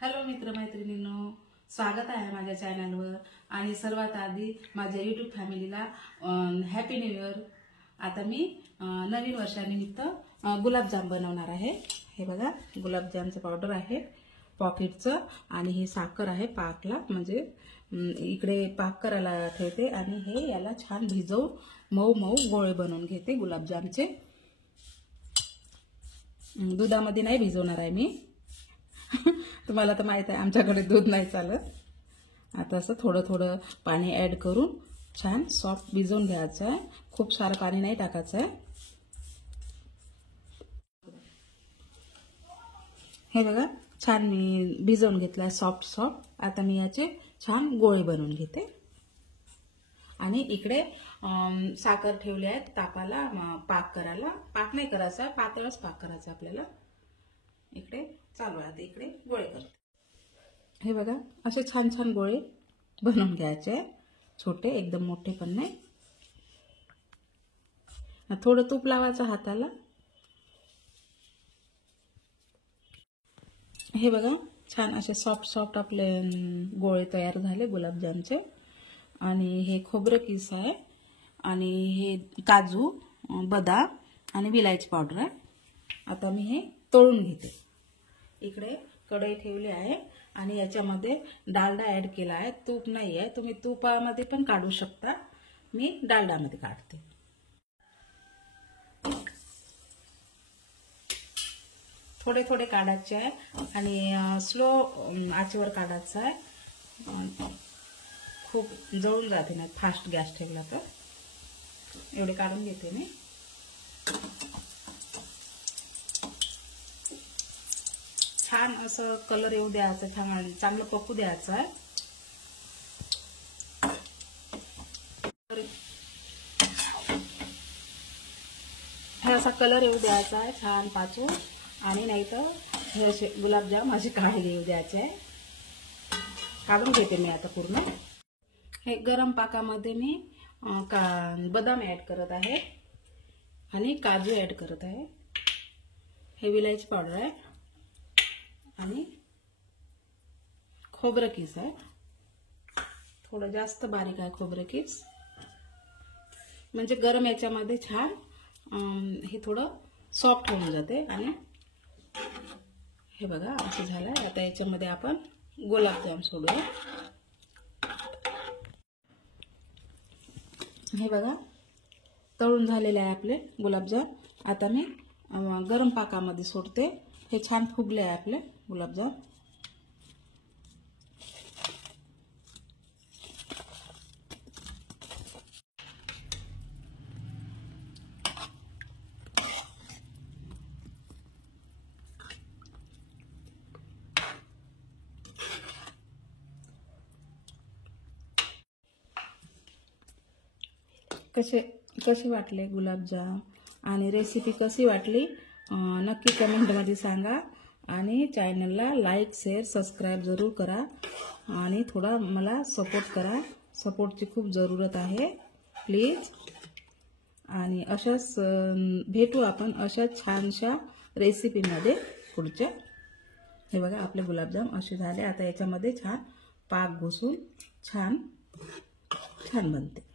Hello मित्रमैत्रिणींनो, स्वागत आहे माझ्या चॅनलवर। आणि सर्वात आधी माझ्या यूट्यूब फॅमिलीला हॅपी न्यू इयर। आता मी नवीन वर्षानिमित्त गुलाबजाम बनवणार आहे। हे बघा, गुलाबजामचं पावडर आहे पॉकेटचं, आणि ही साखर आहे पाकला, म्हणजे इकडे पाक करायला ठेवते आणि हे याला छान भिजवून मऊ मऊ गोळे बनवून घेते गुलाबजामचे। दुधामध्ये नाही भिजवणार आहे मी तुम्हाला तर माहित आहे आमच्याकडे दूध नाही चालत। आता असं थोडं थोडं पाणी ऍड करून छान सॉफ्ट भिजवून घ्यायचं आहे। खूप सारं पाणी नाही टाकायचं आहे। हे बघा, छान मी भिजवून घेतला सॉफ्ट सॉफ्ट। आता मी याचे छान गोळे बनवून घेते। आणि इकडे साखर ठेवली आहे तापाला, पाक करायला। पाक नाही करायचा, पातळच पाक करायचा आपल्याला। इकडे चालू आहे, इकडे गोळे करते। हे बघा, असे छान छान गोळे बनवून घ्यायचे, छोटे, एकदम मोठे पण नाही। थोडं तूप लावायचं हाताला। हे बघा, छान असे सॉफ्ट सॉफ्ट आपले गोळे तयार झाले गुलाबजामचे। आणि हे खोबरं किस आहे, आणि हे काजू, बदाम आणि विलायची पावडर आहे। आता मी हे तळून घेते। इकडे कढई ठेवली आहे आणि याच्यामध्ये डालडा ऍड केला आहे, तूप नाही आहे। तुम्ही तुपामध्ये पण काढू शकता, मी डालडामध्ये काढते। थोडे थोडे काढायचे आहे आणि स्लो आचेवर काढायचं आहे। खूप जळून जाते ना फास्ट गॅस ठेवला तर। एवढे काढून घेते मी। छान असं कलर येऊ द्यायचा, छान चांगलं पकू द्यायचं आहे। हे असा कलर येऊ द्यायचा आहे छान पाचू, आणि नाही तर हे असे गुलाबजाम असे काढे येऊ द्यायचे आहे। काढून घेते मी आता पूर्ण। हे गरम पाकामध्ये मी बदाम ऍड करत आहे आणि काजू ऍड करत आहे। हे विलायची पावडर आहे आणि खोबरं किस आहे। थोडं जास्त बारीक आहे खोबरं किस, म्हणजे गरम याच्यामध्ये छान हे थोडं सॉफ्ट होऊन जाते। आणि हे बघा असं झालंय। आता याच्यामध्ये आपण गुलाबजाम सोडूया। हे बघा, तळून झालेले आहे आपले गुलाबजाम। आता मी गरम पाकामध्ये सोडते। हे छान फुगले आहे आपले गुलाबजाम। कसे वाटले गुलाबजाम आणि रेसिपी कशी वाटली नक्की कमेंटमध्ये सांगा। आणि चॅनलला लाईक, शेअर, सबस्क्राईब जरूर करा आणि थोडा मला सपोर्ट करा। सपोर्टची खूप जरूरत आहे, प्लीज। आणि अशाच भेटू आपण अशाच छानशा रेसिपीमध्ये पुढच्या। हे बघा, आपले गुलाबजाम असे झाले। आता याच्यामध्ये छान पाक घुसून छान छान बनते।